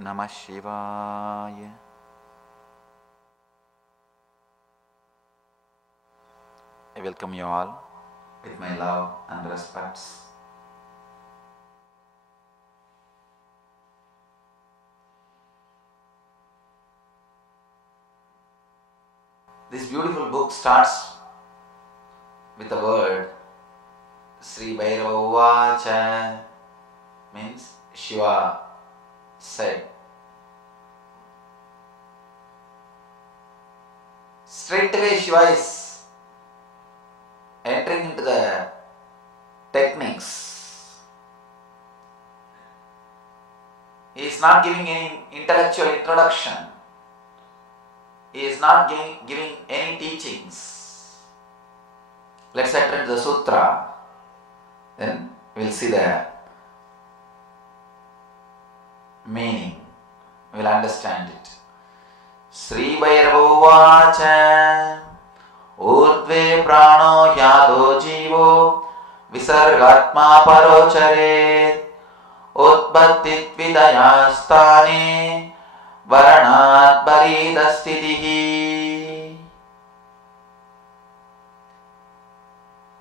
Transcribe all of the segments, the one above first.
Namah Shivaya. I welcome you all with my love and respects. This beautiful book starts with the word Sri Bhairava Vacha, means Shiva said. Straight away Shiva is entering into the techniques. He is not giving any intellectual introduction. He is not giving any teachings. Let's enter into the sutra. Then we will see the meaning. We will understand it. Sri Bhairava Vacha Urdve Prano Hyato Jivo Visargatma Parocharet Utbhattit Vidayastane Varanat Baridastitihi.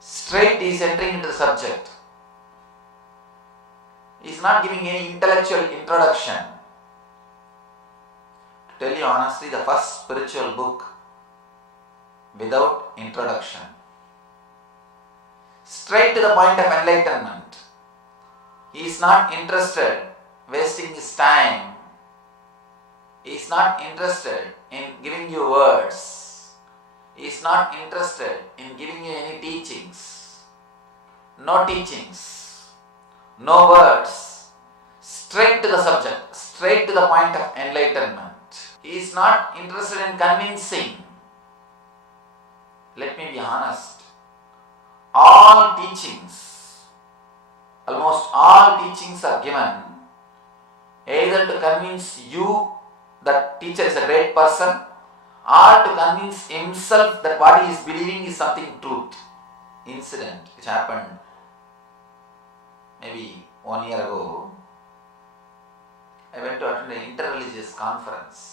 Straight he is entering into the subject. He is not giving any intellectual introduction. To tell you honestly, the first spiritual book without introduction. Straight to the point of enlightenment. He is not interested wasting his time. He is not interested in giving you words. He is not interested in giving you any teachings. No teachings. No words. Straight to the subject. Straight to the point of enlightenment. He is not interested in convincing. Let me be honest. All teachings, almost all teachings are given either to convince you that teacher is a great person or to convince himself that what he is believing is something truth. Incident which happened maybe 1 year ago. I went to attend an interreligious conference.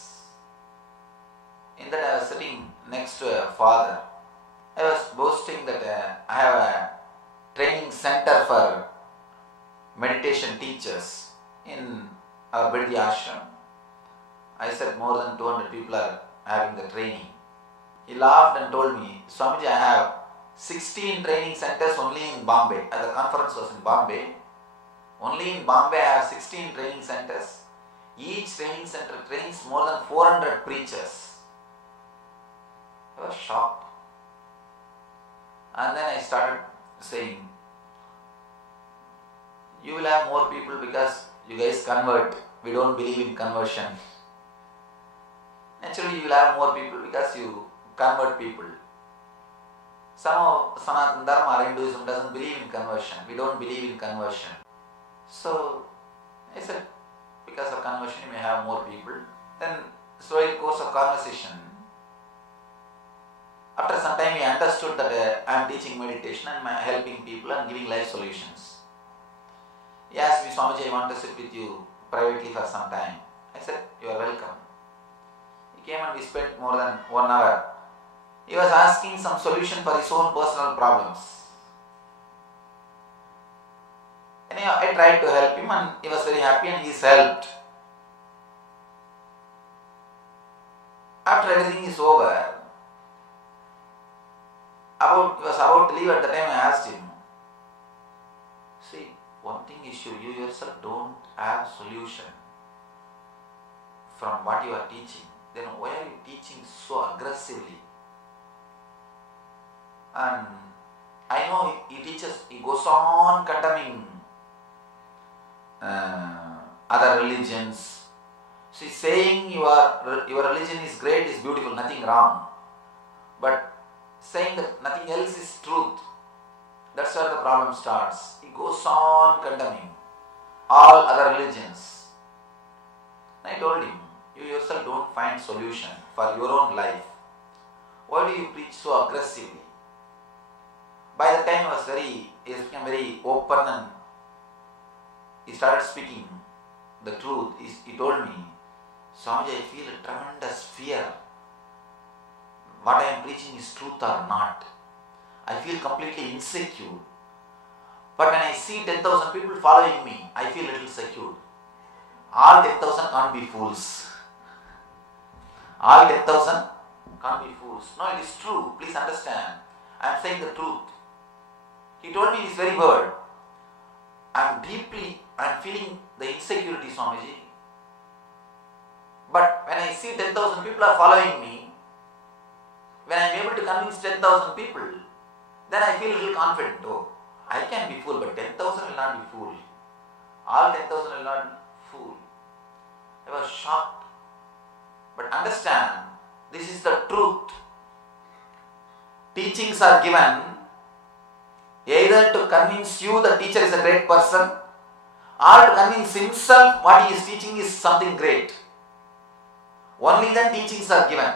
In that I was sitting next to a father. I was boasting that I have a training center for meditation teachers in our Biddi ashram. I said more than 200 people are having the training. He laughed and told me, Swamiji, I have 16 training centers only in Bombay. The conference was in Bombay. Only in Bombay I have 16 training centers. Each training center trains more than 400 preachers. I was shocked. And then I started saying, you will have more people because you guys convert. We don't believe in conversion. Naturally, you will have more people because you convert people. Some of Sanatana Dharma or Hinduism doesn't believe in conversion. We don't believe in conversion. So, I said, because of conversion you may have more people. Then, slowly in the course of conversation, after some time he understood that I am teaching meditation and I am helping people and giving life solutions. He asked me, Swamiji, I want to sit with you privately for some time. I said, you are welcome. He came and we spent more than 1 hour. He was asking some solution for his own personal problems. Anyhow, I tried to help him and he was very happy and he is helped. After everything is over, he was about to leave. At the time I asked him, see, one thing is sure, you yourself don't have solution from what you are teaching. Then why are you teaching so aggressively? And I know he teaches, he goes on condemning other religions. See, saying your religion is great is beautiful, nothing wrong. But saying that nothing else is truth, that's where the problem starts. He goes on condemning all other religions. I told him, you yourself don't find solution for your own life. Why do you preach so aggressively? By the time he became very open and he started speaking the truth, he told me, Swamiji, I feel a tremendous fear. What I am preaching is truth or not. I feel completely insecure. But when I see 10,000 people following me, I feel a little secure. All 10,000 can't be fools. All 10,000 can't be fools. No, it is true. Please understand. I am saying the truth. He told me this very word. I am feeling the insecurity, Swamiji. But when I see 10,000 people are following me, when I am able to convince 10,000 people, then I feel a little confident. Oh, I can be fooled, but 10,000 will not be fooled. All 10,000 will not be fooled. I was shocked. But understand, this is the truth. Teachings are given either to convince you the teacher is a great person, or to convince himself what he is teaching is something great. Only then teachings are given.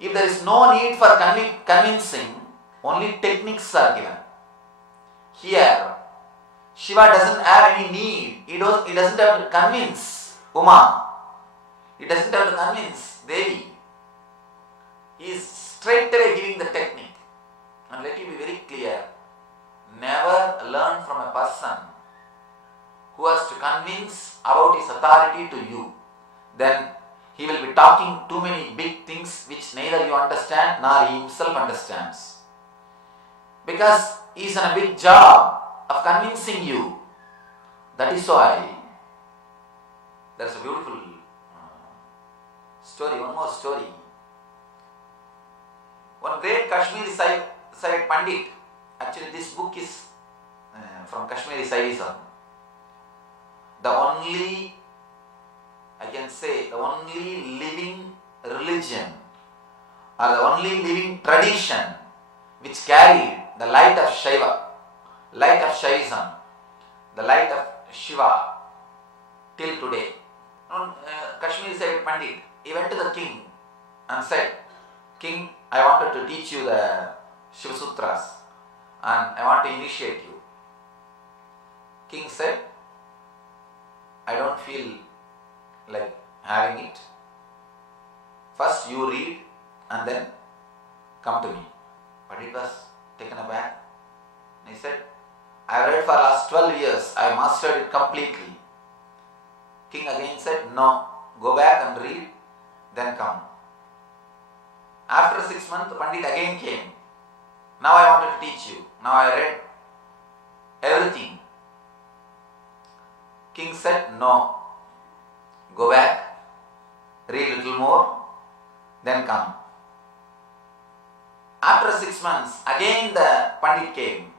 If there is no need for convincing, only techniques are given. Here, Shiva doesn't have any need. He doesn't have to convince Uma. He doesn't have to convince Devi. He is straight away giving the technique. And let you be very clear, never learn from a person who has to convince about his authority to you. Then he will be talking too many big things which neither you understand nor he himself understands. Because he is on a big job of convincing you. That is why there is a beautiful story, one more story. One great Kashmiri Side Pandit, actually this book is from Kashmiri Saivism. The only living religion or the only living tradition which carried the light of Shaiva, light of Shaivism, the light of Shiva till today. Kashmiri Side Pandit, he went to the king and said, King, I wanted to teach you the Shiva Sutras and I want to initiate you. King said, I don't feel like having it. First you read and then come to me. But it was taken aback. He said, I have read for last 12 years, I mastered it completely. King again said, no, go back and read, then come. After 6 months, the Pandit again came. Now I wanted to teach you. Now I read everything. King said, no, go back, read a little more, then come. After 6 months, again the Pandit came.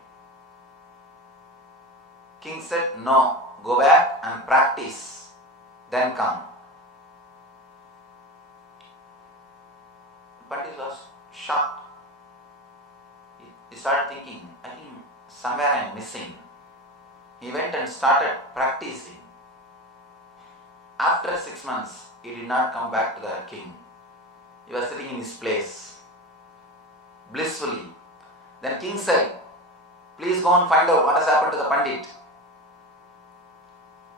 King said, no, go back and practice, then come. Pandit was shocked. He started thinking, I think somewhere I am missing. He went and started practicing. After 6 months, he did not come back to the king. He was sitting in his place, blissfully. Then king said, please go and find out what has happened to the Pandit.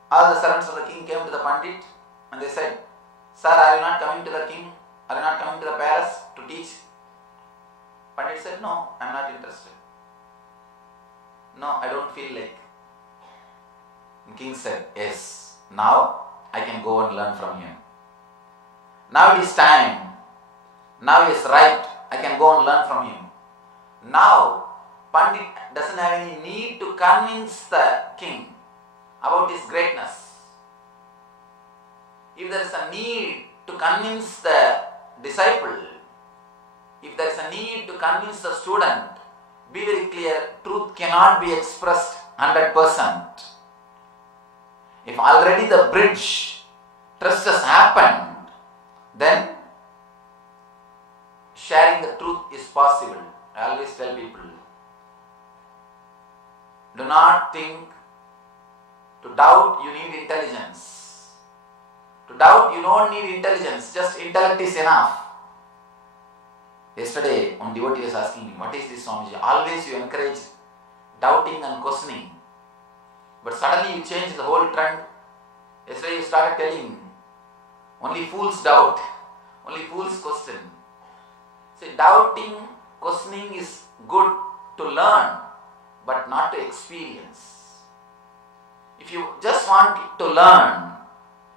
All the servants of the king came to the Pandit and they said, Sir, are you not coming to the king? Are you not coming to the palace to teach? Pandit said, no, I am not interested. No, I don't feel like. And king said, yes, now I can go and learn from him. Now it is time. Now he is right. I can go and learn from him. Now Pandit doesn't have any need to convince the king about his greatness. If there is a need to convince the disciple, if there is a need to convince the student, be very clear, truth cannot be expressed 100%. If already the bridge, trust has happened, then sharing the truth is possible. I always tell people, do not think to doubt you need intelligence. To doubt you don't need intelligence, just intellect is enough. Yesterday, one devotee was asking me, what is this, Swamiji? Always you encourage doubting and questioning. But suddenly you change the whole trend. Yesterday you started telling, only fools doubt, only fools question. See, doubting, questioning is good to learn, but not to experience. If you just want to learn,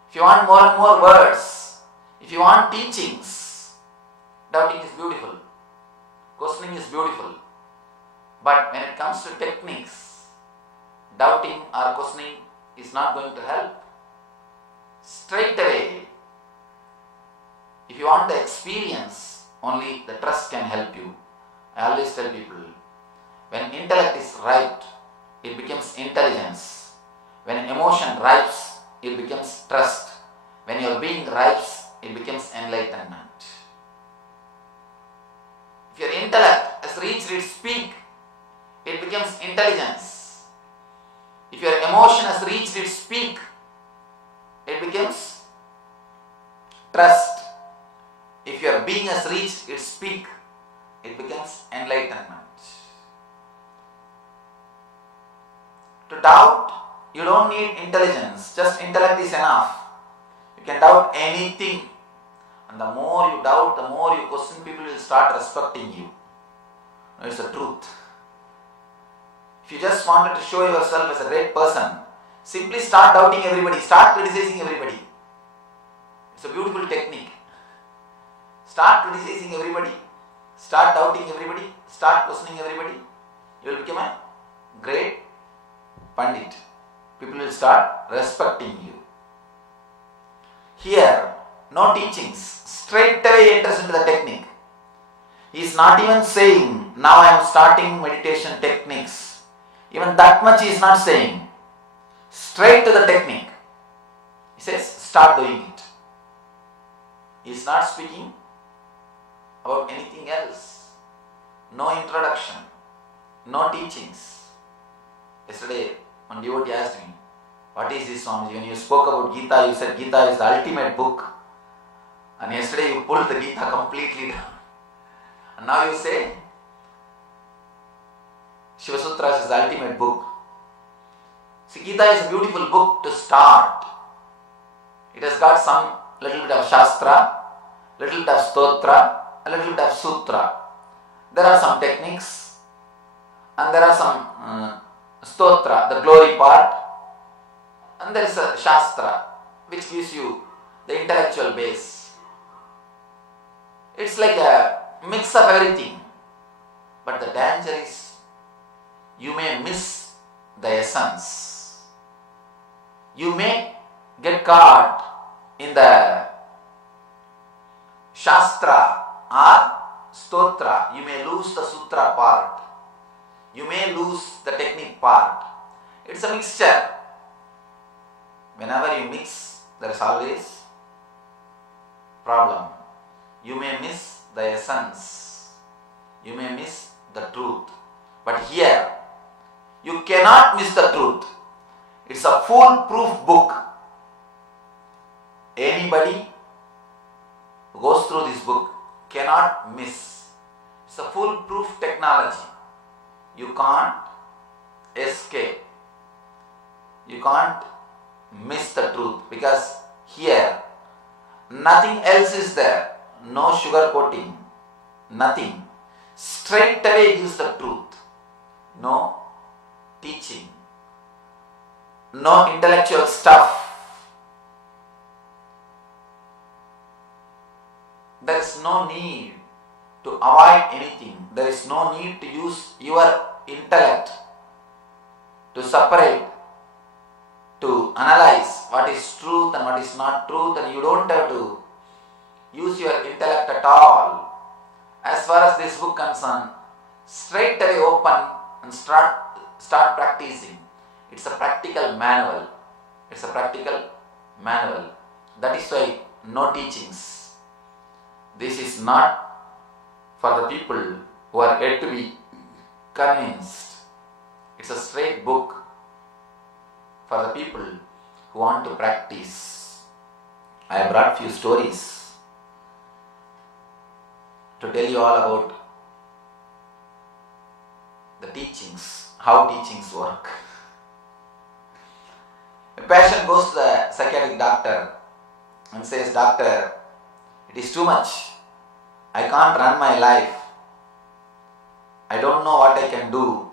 if you want more and more words, if you want teachings, doubting is beautiful, questioning is beautiful. But when it comes to techniques, doubting or questioning is not going to help. Straight away, if you want the experience, only the trust can help you. I always tell people, when intellect is right, it becomes intelligence. When emotion ripes, it becomes trust. When your being ripes, it becomes enlightenment. If your intellect has reached its peak, it becomes intelligence. If your emotion has reached its peak, it becomes trust. If your being has reached its peak, it becomes enlightenment. To doubt, you don't need intelligence, just intellect is enough. You can doubt anything. And the more you doubt, the more you question, people will start respecting you. No, it's the truth. If you just wanted to show yourself as a great person, simply start doubting everybody, start criticizing everybody. It's a beautiful technique. Start criticizing everybody, start doubting everybody, start questioning everybody. You will become a great Pandit. People will start respecting you. Here, no teachings, straight away enters into the technique. He is not even saying, now I am starting meditation techniques. Even that much he is not saying. Straight to the technique. He says, start doing it. He is not speaking about anything else. No introduction, no teachings. Yesterday, one devotee asked me, what is this, Swamiji? When you spoke about Gita, you said Gita is the ultimate book. And yesterday you pulled the Gita completely down. And now you say, Shiva Sutras is the ultimate book. See, Gita is a beautiful book to start. It has got some little bit of Shastra, little bit of Stotra, a little bit of Sutra. There are some techniques and there are some Stotra, the glory part, and there is a Shastra which gives you the intellectual base. It's like a mix of everything. But the danger is you may miss the essence. You may get caught in the Shastra or Stotra. You may lose the Sutra part. You may lose the technique part. It's a mixture. Whenever you mix, there is always problem. You may miss the essence. You may miss the truth. But here, you cannot miss the truth. It's a foolproof book. Anybody who goes through this book cannot miss. It's a foolproof technology. You can't escape. You can't miss the truth because here nothing else is there. No sugar coating. Nothing. Straight away gives the truth. No teaching. No intellectual stuff. There is no need to avoid anything. There is no need to use your intellect to separate, to analyze what is truth and what is not truth, and you don't have to use your intellect at all. As far as this book concerned, straight away open and start practicing. It's a practical manual. It's a practical manual. That is why no teachings. This is not for the people who are yet to be convinced. It's a straight book for the people who want to practice. I have brought few stories to tell you all about the teachings, how teachings work. A patient goes to the psychiatric doctor and says, "Doctor, it is too much. I can't run my life. I don't know what I can do.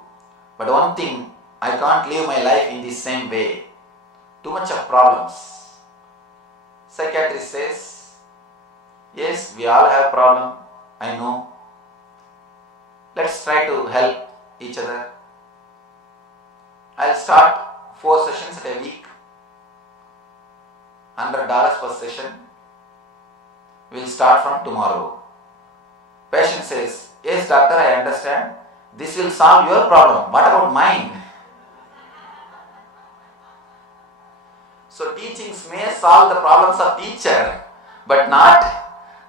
But one thing, I can't live my life in the same way. Too much of problems." Psychiatrist says, "Yes, we all have problem. I know. Let's try to help each other. I'll start 4 sessions at a week. $100 per session. We'll start from tomorrow." Patient says, "Yes, doctor, I understand. This will solve your problem. What about mine?" So teachings may solve the problems of teacher, but not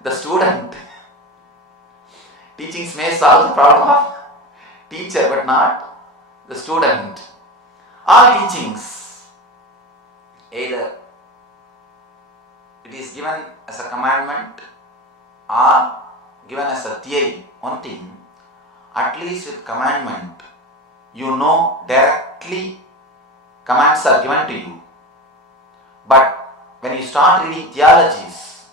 the student. Teachings may solve the problem of teacher, but not the student. All teachings, either it is given as a commandment or given as a theory. One thing, at least with commandment, you know directly commands are given to you. But when you start reading theologies,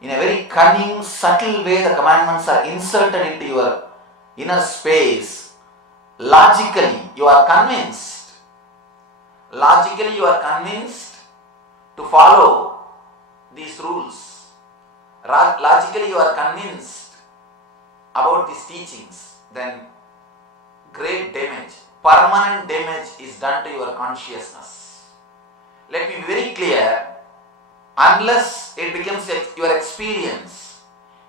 in a very cunning, subtle way, the commandments are inserted into your inner space. Logically, you are convinced. Logically, you are convinced to follow these rules. Logically, you are convinced about these teachings. Then great damage, permanent damage is done to your consciousness. Let me be very clear, unless it becomes your experience,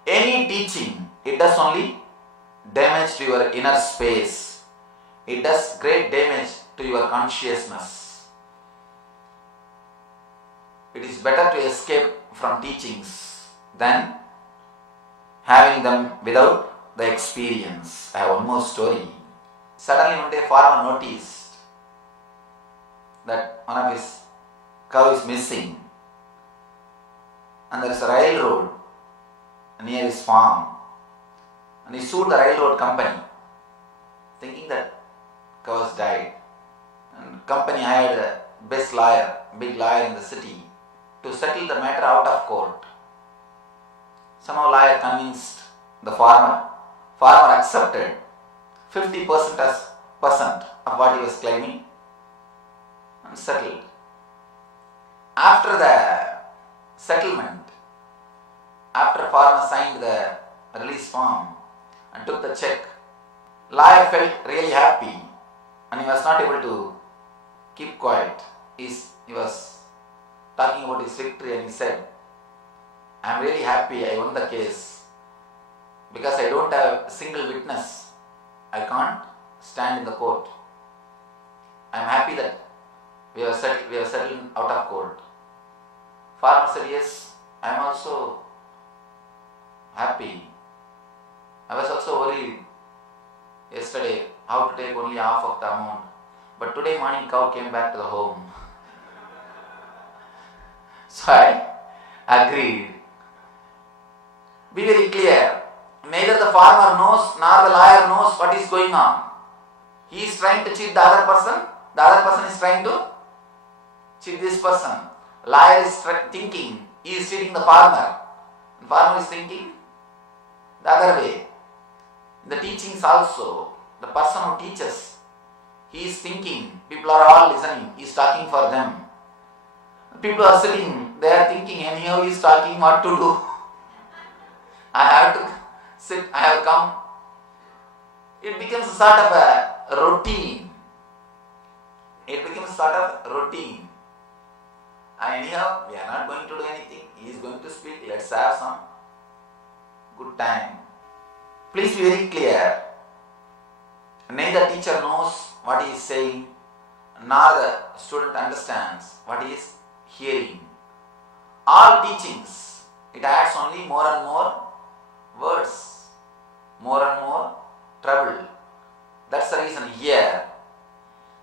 any teaching, it does only damage to your inner space. It does great damage to your consciousness. It is better to escape from teachings than having them without the experience. I have one more story. Suddenly one day farmer noticed that one of his cow is missing, and there is a railroad near his farm, and he sued the railroad company, thinking that cow has died. And company hired a best lawyer, big lawyer in the city, to settle the matter out of court. Somehow lawyer convinced the farmer. Farmer accepted 50% as percent of what he was claiming and settled. After the settlement, after farmer signed the release form and took the check, lawyer felt really happy, and he was not able to keep quiet. He was talking about his victory, and he said, "I am really happy I won the case. Because I don't have a single witness, I can't stand in the court. I am happy that we have settled out of court." Farmer said, "Yes, I am also happy. I was also worried yesterday how to take only half of the amount. But today morning cow came back to the home." So I agreed. Be very clear. Neither the farmer knows nor the lawyer knows what is going on. He is trying to cheat the other person. The other person is trying to cheat this person. Liar is thinking he is cheating the farmer. The farmer is thinking the other way. In the teachings also, the person who teaches, he is thinking, people are all listening, he is talking for them. People are sitting, they are thinking, anyhow he is talking, what to do? I have to sit, I have come. It becomes a sort of a routine. It becomes sort of routine. Anyhow, we are not going to do anything. He is going to speak. Let's have some good time. Please be very clear. Neither teacher knows what he is saying, nor the student understands what he is hearing. All teachings, it adds only more and more words, more and more trouble. That's the reason here,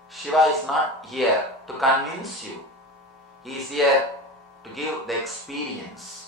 Shiva is not here to convince you. He is here to give the experience.